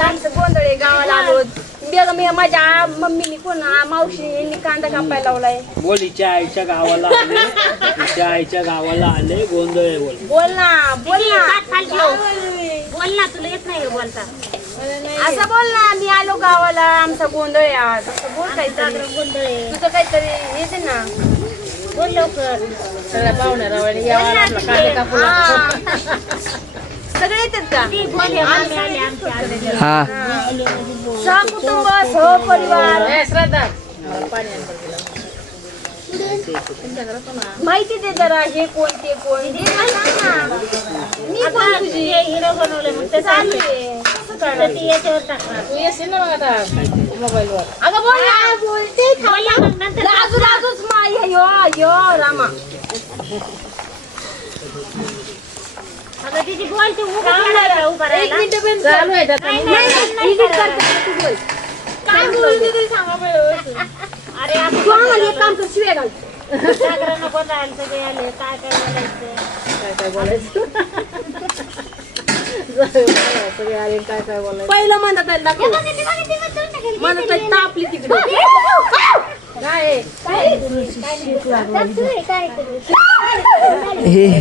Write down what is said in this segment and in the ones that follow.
आमचं गोंधळे गावाला आलो बेग मी माझ्या मम्मीने पुन्हा मावशीने कांदा कापायला लावलाय बोल हिच्या आईच्या गावाला आले हिच्या आईच्या गावाला आले गोंधळे बोल बोल ना बोल ना बोल ना तुला येत नाही बोलता. असं बोल ना मी आलो गावाला आमचा गोंधळ आहे आज. असं बोल काहीतरी. गोंधळ आहे. तुझं काहीतरी येते ना. बोल लवकर. सगळे येतात का? सहपरिवार. माहिती दे जरा हे कोण ते कोण. मी कोण तुझी हिरो बनवले मग ते चालू आहे. अगं बोल मा यो यो रामा एक चालू बोल काय. अरे एक सगळे आले काय काय बोलायचं पहिलं म्हणतात आहे दाखव म्हणत आहे तापली तिकडे. काय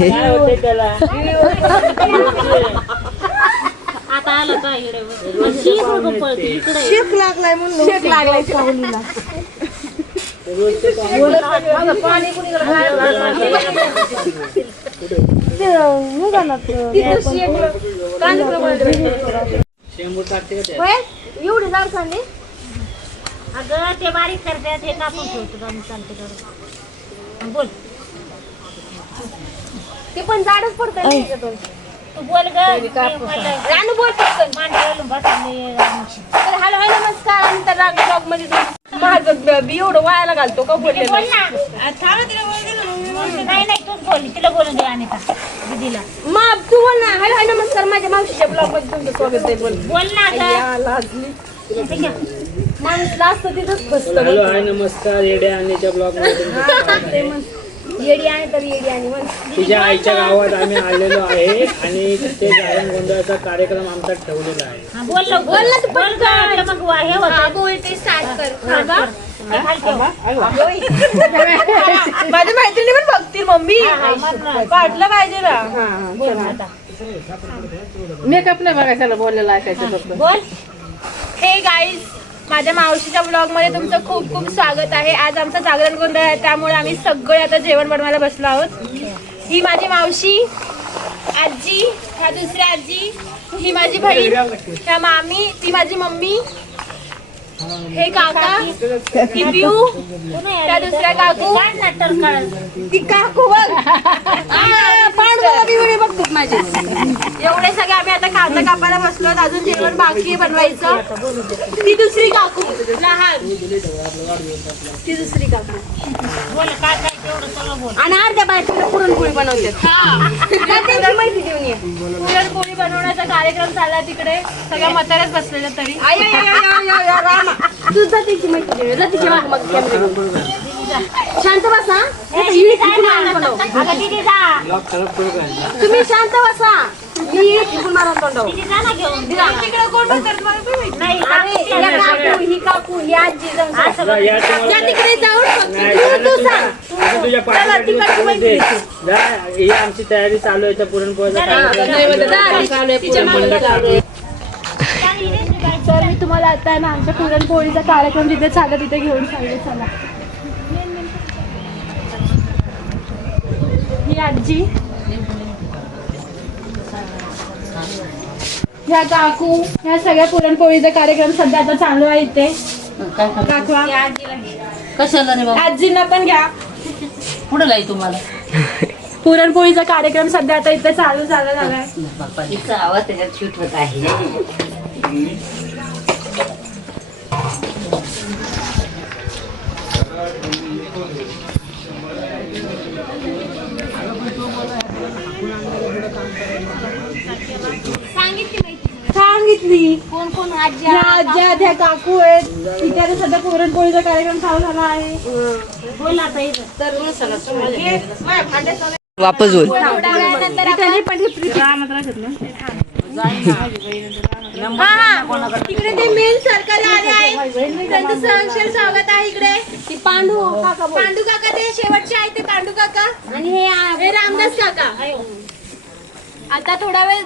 काय होते त्याला? आता आलं का इकडे शी बघून पळते इकडे. शेक लागलाय म्हणून शेक लागलाय सावलीला माझं पाणी. एवढी जाड कांदे अगं ते बारीक करतात हे कापून ठेवतो आम्ही चालते बोल ते पण जाडच पडतंय ना त्याच्यातून. तू बोल हॅलो हॅलो नमस्कार आणि तर राग ब्लॉगमध्ये तुमचं माझं ब- बी एवढं वायाला घालतो का बोललेलं बोल ना नाही नाही तूच बोल तिला बोलून दे अनिता दीदीला. मग तू बोल ना. हॅलो हॅलो नमस्कार. माझ्या मावशीच्या ब्लॉगमध्ये तुमचं स्वागत आहे. बोल. बोल ना ग या, लाजली. माणूस लाजतं तिथंच बसतं. हॅलो हाय नमस्कार. येड्या आणण्याच्या ब्लॉगमध्ये तुमचं स्वागत आहे. ते म्हण. येडी आहे तर येडी आणि म्हण. तिच्या आईच्या गावात आम्ही आलेलो आहे आणि तिथे गायन गोंधळाचा कार्यक्रम आमचा ठेवलेला आहे. हा, बोल ना तू बोल ग, आपलं मग वा- हे होतं. बोलते स्टार्ट कर. हा, कर. ते खाली ठेव. माझ्या मैत्रिणी पण बघतील मम्मी. हा. काढलं पाहिजे ना. मेकअप नाही बघायचं बोललेला ऐकायचं फक्त. बोल. हे गाईज माझ्या मावशीच्या ब्लॉगमध्ये तुमचं खूप खूप स्वागत आहे. आज आमचं जागरण गोंधळ आहे त्यामुळे आम्ही सगळे आता जेवण बनवायला बसलो आहोत. ही माझी मावशी आजी ह्या दुसऱ्या आजी ही माझी बहीण ह्या मामी ती माझी मम्मी हे काका ही पिऊ त्या दुसऱ्या काकू ती काकू बघ. आ, पांडुला बिवडे बघतात माझे. एवढे सगळे आम्ही आता कांदा कापायला बसलो अजून जेवण बाकी आहे बनवायचं. ती दुसरी काकू. लहान. ती दुसरी काकू. बोल काय काय तेवढं सगळं बोल. आणि अर्ध्या बायकोला पुरणपोळी बनवतात. त्यांची माहिती देऊन ये. पुरणपोळी बनवण्याचा कार्यक्रम चालला तिकडे. सगळ्या म्हाताऱ्याच बसलेल्या तरी. रामा. तू जा त्याची माहिती देऊन. जा तिच्या मागं मग. शांत बसा. तुम्ही शांत बसा. मी मारा तोंडावर ही काकू ही आजी. या तिकडे जाऊन तू सांग तुझ्या ही आमची तयारी चालू आहे पुरणपोळीचा आहे. तर मी तुम्हाला आता आहे ना आमच्या पुरणपोळीचा कार्यक्रम जिथे चालला तिथे घेऊन सांगते चला. ही आजी. ह्या काकू ह्या सगळ्या पुरणपोळीचा कार्यक्रम सध्या आता चालू आहे इथे. दाखवा कशाला रे बाबा? आजींना पण घ्या. पुढे लाई तुम्हाला? पुरणपोळीचा कार्यक्रम सध्या आता इथे चालू झाला झालाय बाप्पाचा आवाज त्याच्यात शूट होत आहे. सांगितली. कोण कोण? आज्या त्या काकू आहेत. आता सध्या पुरणपोळीचा कार्यक्रम चालू झाला आहे. बोल आता इथं. वापस होईल. हा हा. इकडे ते मेन सर्कल आले आहे त्यांचं सहर्ष स्वागत आहे इकडे. पांडू काका पांडू काका ते शेवटचे आहे ते पांडू काका. आणि हे हे रामदास काका. आता थोडा वेळ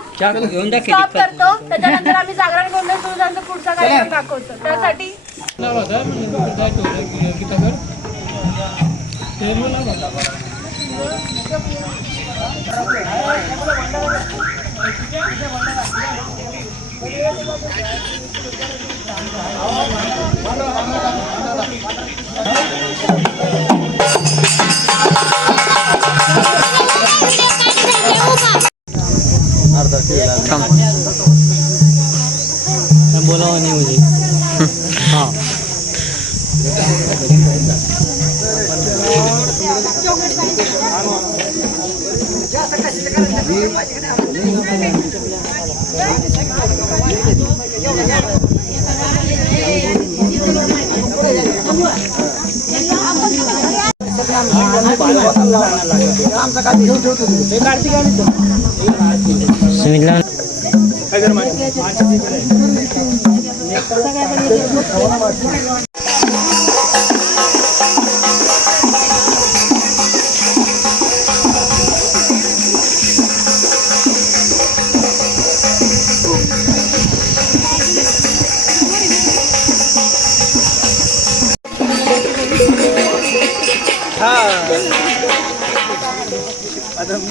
स्टॉप करतो त्याच्यानंतर आम्ही जागरण गोंधळ सुरू झाल्यानंतर पुढचा कार्यक्रम दाखवतो त्यासाठी बोलावं नाही म्हणजे हा आता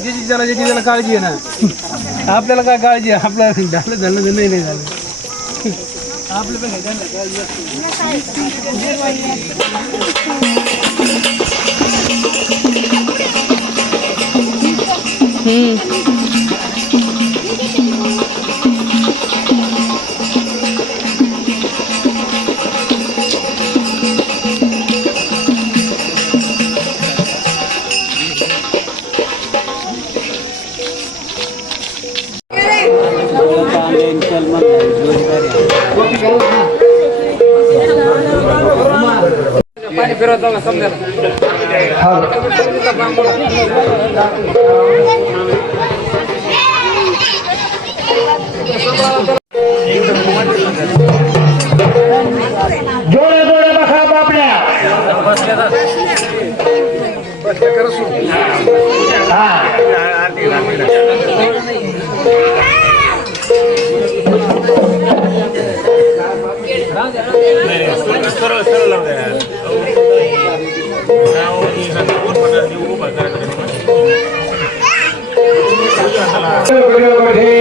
ज्याची ज्याला ज्याची त्याला काळजी आहे ना आपल्याला काय काळजी आहे? आपलं झालं झालं तर नाही नाही झालं. आपलं जोड्या जोड्या बघा बापड्या ಕಡಿಮೆ ಬಿಡಿ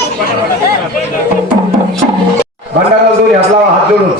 लावा हात जोडून.